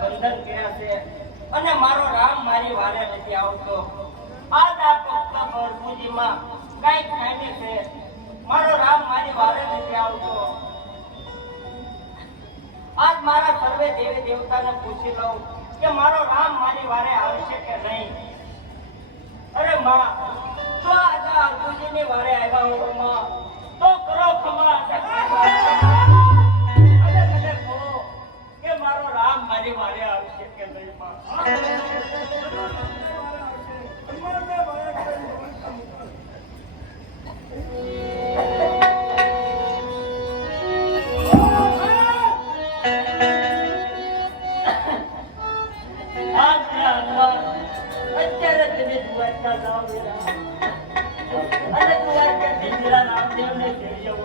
બંધન કર્યા છે અને મારો રામ મારી વારે નથી આવતો. આજ આ પક્ષ ભરભુજીમાં કઈ ખામી છે, મારો રામ મારી વારે નથી આવતો. આજ મારા સર્વે દેવી દેવતાને પૂછી લઉં કે મારો રામ મારી વારે આવશે કે નહીં. અરે માં, તો આજે અર્જુનજીની વારે આવ્યા હો માં, તો કરો ખમા અને મને કહો કે મારો રામ મારી વારે આવશે કે નહીં માં. અત્યારે તમે દ્વારકા જાઓ અને દ્વારકા દીકરા રામદેવને જોઈ આવો.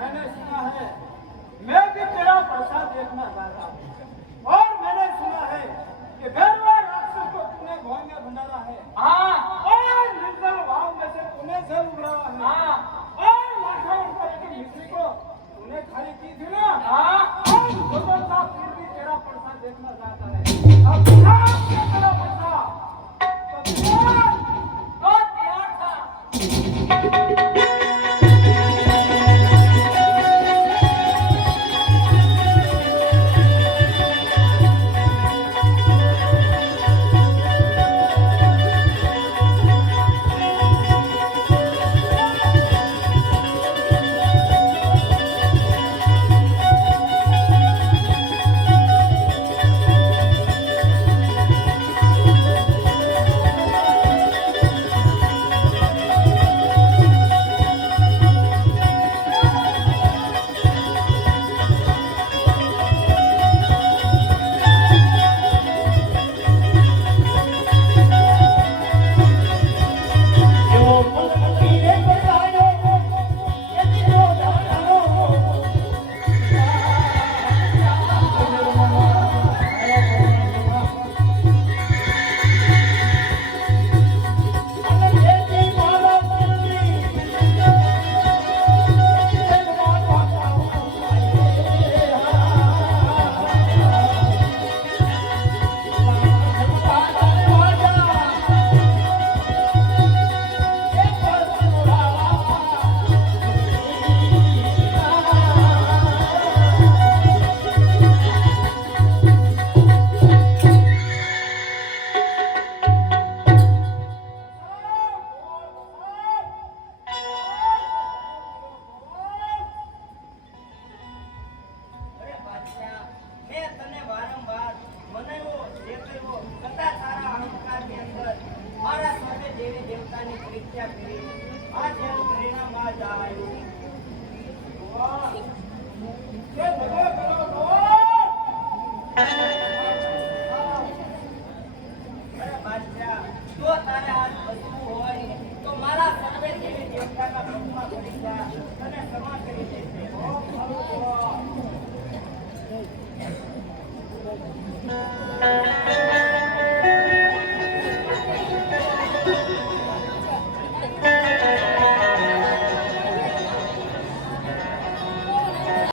मैंने सुना है मैं भी तेरा प्रसाद देखना चाहता हूँ और मैंने सुना है कि गरवा राक्षस को तूने भोज में भंडारा है। हाँ, और निर्जल भाव में से तूने जल उगलावा है। हाँ, और लाखावन पर एक मिस्त्री को तूने खाली की थी ना। हाँ, और सुंदरता फिर भी तेरा प्रसाद देखना चाहता है। अब तेरा प्रसाद तो तैयार था। પરીક્ષા કરી આ જેમ પ્રેરણામાં જાય